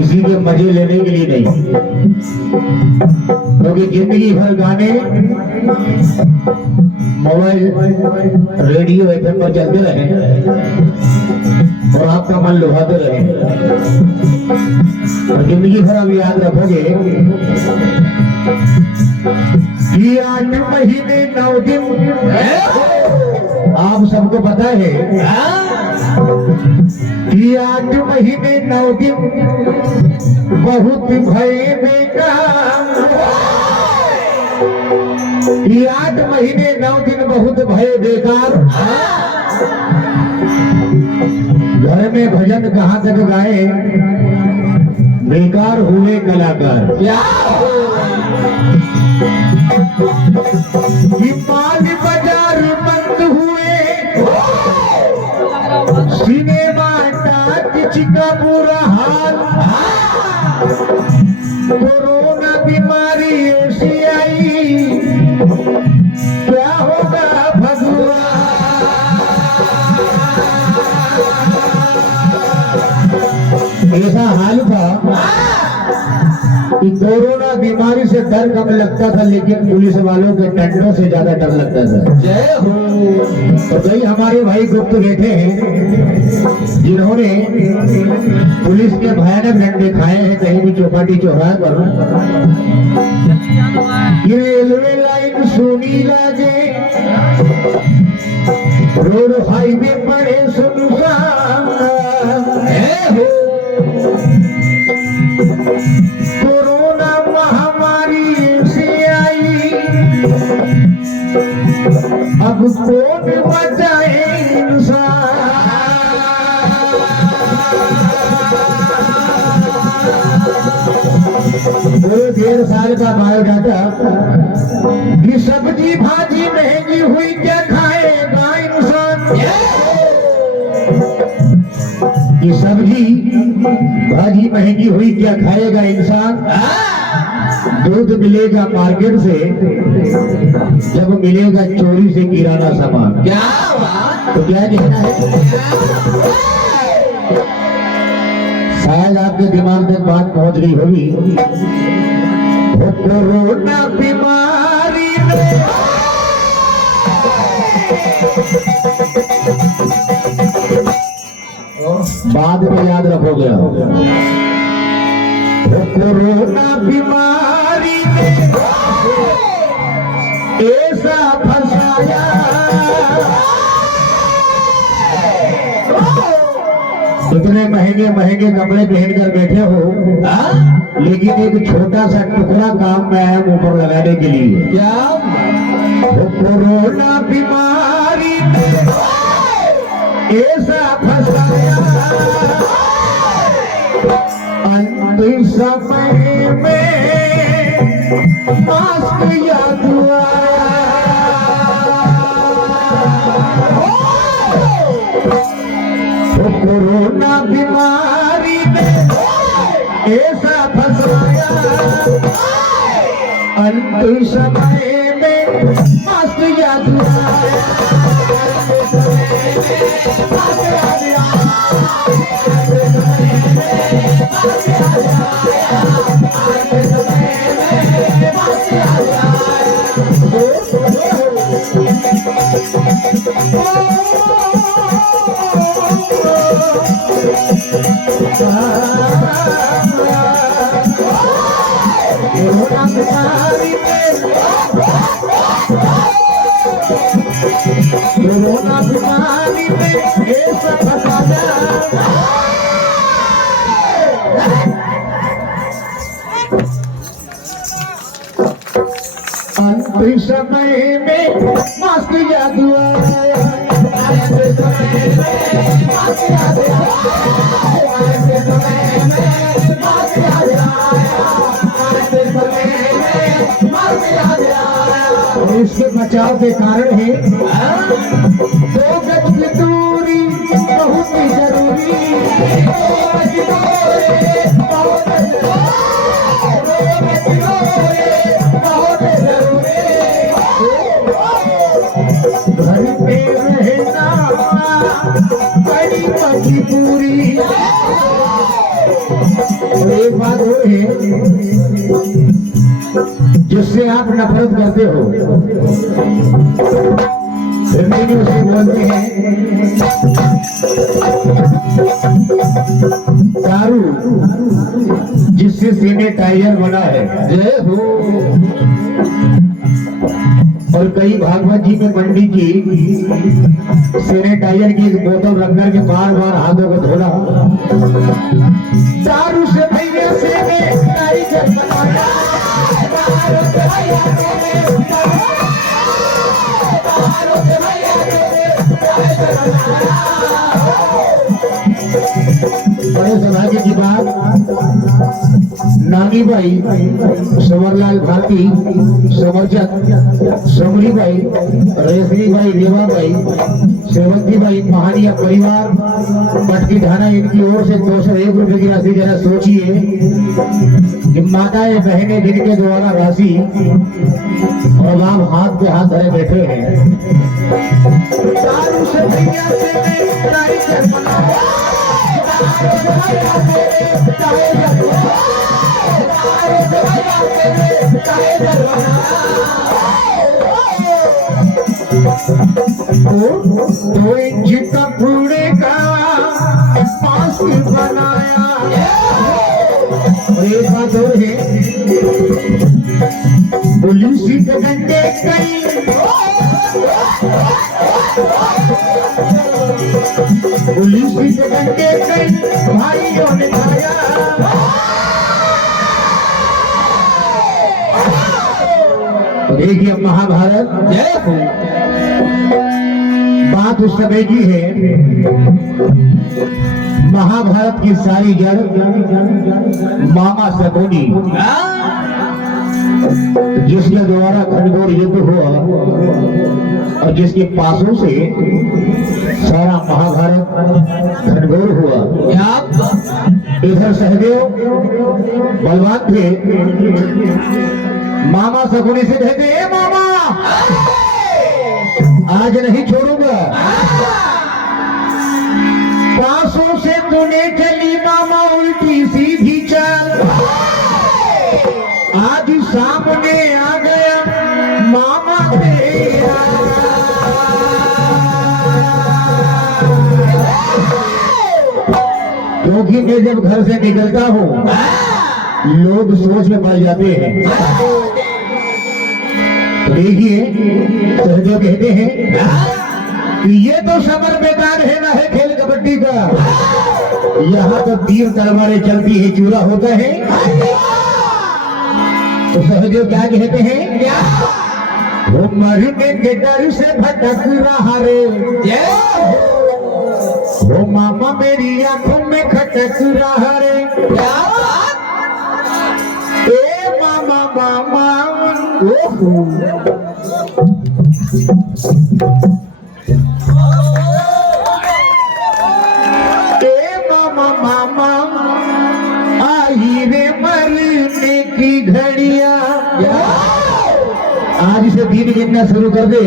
किसी के मजे लेने के लिए नहीं, क्योंकि जिंदगी भर गाने मोबाइल रेडियो एफएम पर चलते रहे और आपका मन लुभाते रहे, और जिंदगी भर अब याद रखोगे कि 8 महीने 9 दिन, आप सबको पता है कि 8 महीने 9 दिन बहुत भय बेकार, कि 8 महीने 9 दिन बहुत भय बेकार। घर में भजन कहाँ तक गाए, बेकार हुए कलाकार। क्या माल बाजार बंद हुए, सिनेमा टाच का बुरा हाल, कोरोना बीमारी ऐसी आई, क्या होगा भगवान। ऐसा हाल था कि कोरोना बीमारी से डर कम लगता था, लेकिन पुलिस वालों के डंडों से ज्यादा डर लगता था। जय हो। तो कई हमारे भाई गुप्त बैठे हैं जिन्होंने पुलिस के भयानक डंडे खाए हैं, कहीं भी चौपाटी चौराहे पर। ये रेलवे लाइन सुनी लागे, रोड हाईवे पड़े सुनसान, कोरोना महामारी से आई, अब कौन बचाए इंसान। पूरे 1.5 साल का बायोडाटा कि सब्जी भाजी महंगी हुई, क्या खाएगा इंसान। कि सब्जी भाजी महंगी हुई, क्या खाएगा इंसान। दूध मिलेगा मार्केट से, जब मिलेगा चोरी से किराना सामान। क्या तो क्या कहना है। शायद आपके दिमाग तक बात पहुंच रही होगी। कोरोना बीमारी बाद में याद रखोगे। कोरोना बीमारी ऐसा फंसाया, इतने महंगे महंगे कपड़े पहनकर बैठे हो, लेकिन एक छोटा सा टुकड़ा काम में आया ऊपर लगाने के लिए। क्या कोरोना बीमारी ऐसा फंसाया, अंतिम समय में मास्क याद आया। कोरोना बीमारी ने ऐसा फंसाया, अंतिम समय में मास्क याद आया। कोरोना बीमारी में ऐसा फंसाया, अंतिम समय में मास्क याद आया। और इसके बचाव के कारण है 2 गज की दूरी बहुत ही जरूरी। घर पे रहना बड़ी मजबूरी, और एक बात और है, जिससे आप नफरत करते हो हिंदी में उसे बोलते हैं दारू, जिससे सैनिटाइजर बना है। जय हो। और कई भागवत जी में पंडित जी सैनिटाइजर की एक बोतल रख करके बार बार हाथों को धोना। दारू से भैया सैनिटाइजर बनाया, दारू से भैया बड़े सौभाग्य की बात, नानी भाई संवरलाल भारती, समरचंद, समरी भाई, रेशमी भाई, रेवा भाई, सेवंती भाई, महानिया परिवार, पटकी ढाना, इनकी ओर से 201 रुपए की राशि। जरा सोचिए कि माताएं बहनें जिनके द्वारा राशि और आप हाथ पे हाथ धरे बैठे हैं। दारू से भैया से सैनिटाइजर बनाया, दो इंच कपड़े का मास्क बनाया। और एक बात और है, पुलिस के डंडे कई, पुलिस के डंडे कई भाइयों ने खाया। देखिए महाभारत, जय हो। बात उस समय की है, महाभारत की सारी जड़ मामा शकुनी, जिसके द्वारा खंडोर युद्ध हुआ और जिसके पासों से सारा महाभारत खंडोर हुआ। इधर सहदेव बलवान थे, मामा शकुनी से कहते हैं मामा आज नहीं छोड़ूंगा, पासों से तूने चली मामा उल्टी सीधी चल, आज सामने आ गया मामा तेरा। क्योंकि मैं जब घर से निकलता हूँ लोग सोच में पड़ जाते हैं। देखिए सहदेव कहते हैं कि ये तो समर मैदान है, ना है खेल कबड्डी का, यहाँ तो तीर तलवारें चलती है, चूरा होता है। तो सहदेव क्या कहते हैं, वो मरने के डर से भटक रहा रे, वो मामा मेरी आंखों में खटक रहा रे। ए मामा मामा, ए मामा मामा, आई रे मरने की घड़िया। आज से दिन गिनना शुरू कर दे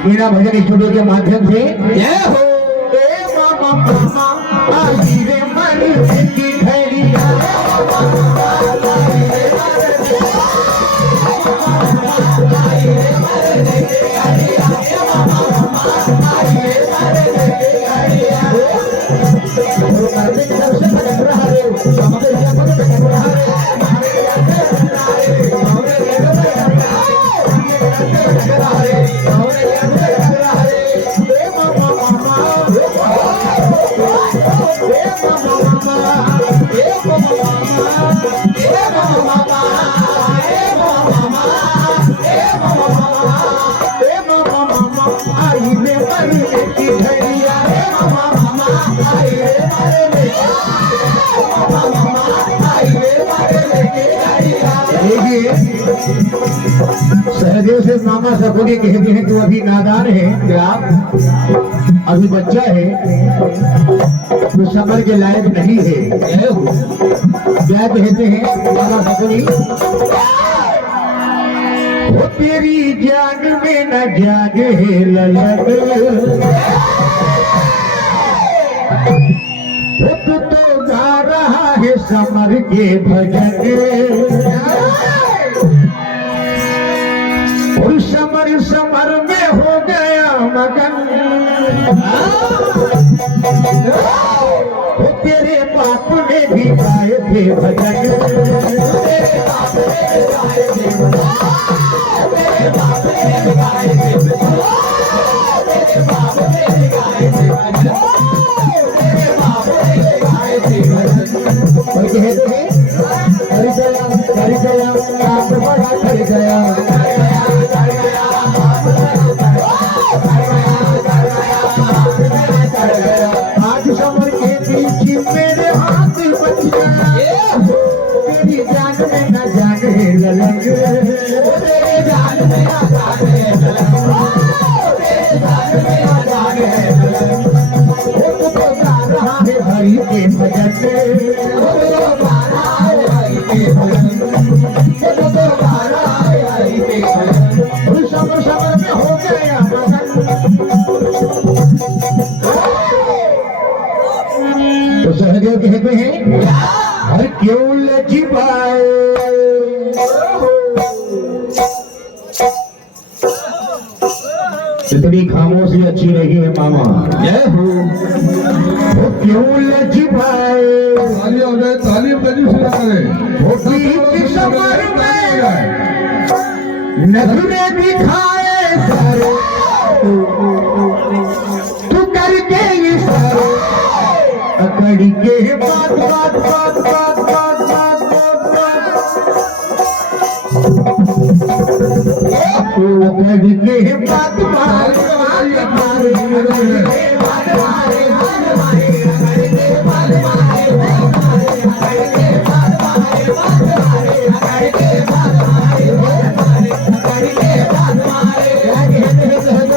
बिना भजन स्टूडियो के माध्यम से। जय हो। ए मामा मामा, आई रे मरने की घड़िया, सहदेव से मामा शकुनी कहते हैं तो अभी नादान है, अभी बच्चा है, तो समर के लायक नहीं है। क्या कहते हैं मामा शकुनी, वो तेरी जान में न जाग है ललन, वो तू तो गा रहा है समर के भजन, और समर समर में हो गया मगन। वो तेरे बाप ने भी गाए थे भजन, तेरे बाप ने गाए थे भजन, तेरे बाप ने गाए थे भजन, तेरे बाप ने गाए थे भजन, तेरे बाप ने गाए थे भजन। और कहते हैं कर गया आप बड़ा कर गया, आज समर के पीछे मेरे हाथ बच गया, तेरी जान में न जाने ललंग, तेरी जान में न जाने ललंग, तेरी जान में न जाने ललंग। वो तो गा रहा है हरि के भजन, वो तो गा रहा है हरि के भजन, वो तो गा रहा है हरि के भजन। समर समर में हो गया मगन। तो सहदेव कहते हैं हर क्यों लजी पाए, इतनी खामोशी अच्छी नहीं है मामा। जय हो। वो क्यों लजी पाए, ताली हो जाए, ताली बजी शुरू करें। वो बीच समर में नजरें दिखाए सारे, तू करके इशारे, अकड़ के बात बात बात बात बात बात अकड़ के बात बात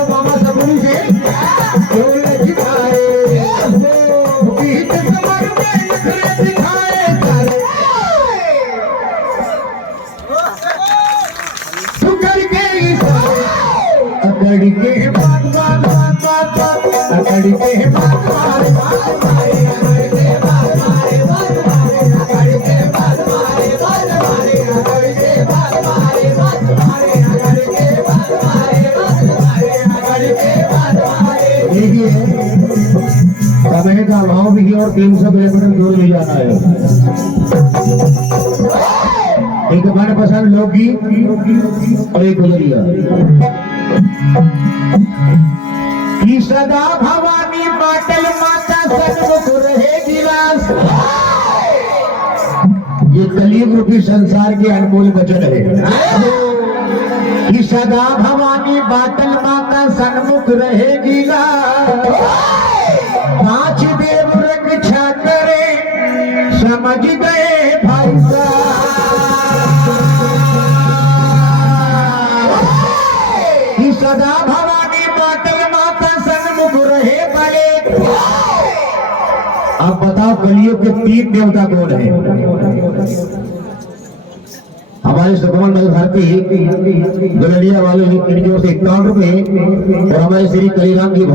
मामा सबूरी से अकड़ के बात बात बात बात बात, अकड़ के बात बात बात मारे, अकड़ के बात मारे बात मारे, अकड़ के बात मारे बात मारे, अकड़ के बात मारे बात मारे, अकड़ के बात मारे बात मारे, अकड़ के बात मारे। यही है समय का अभाव भी और 300 किलोमीटर दूर ले जाना है। एक मनपसंद लोकगीत और एक गुजरिया। की सदा भवानी पाटल माता सन्मुख रहे गिलास, ये कलयुग रूपी संसार के अनमोल वचन है। कि सदा भवानी बाटल माता सन्मुख रहे गिलास, पांच देव रक्षा करे समझ गए भाई साहब। कि सदा भवानी बाटल माता सन्मुख रहे बड़े। अब बताओ कलियुग के 3 देवता कौन है? हमारे सुकमन भाई भारती गलड़िया वाले इनकी ओर से 51 रुपए और हमारे श्री कलीराम की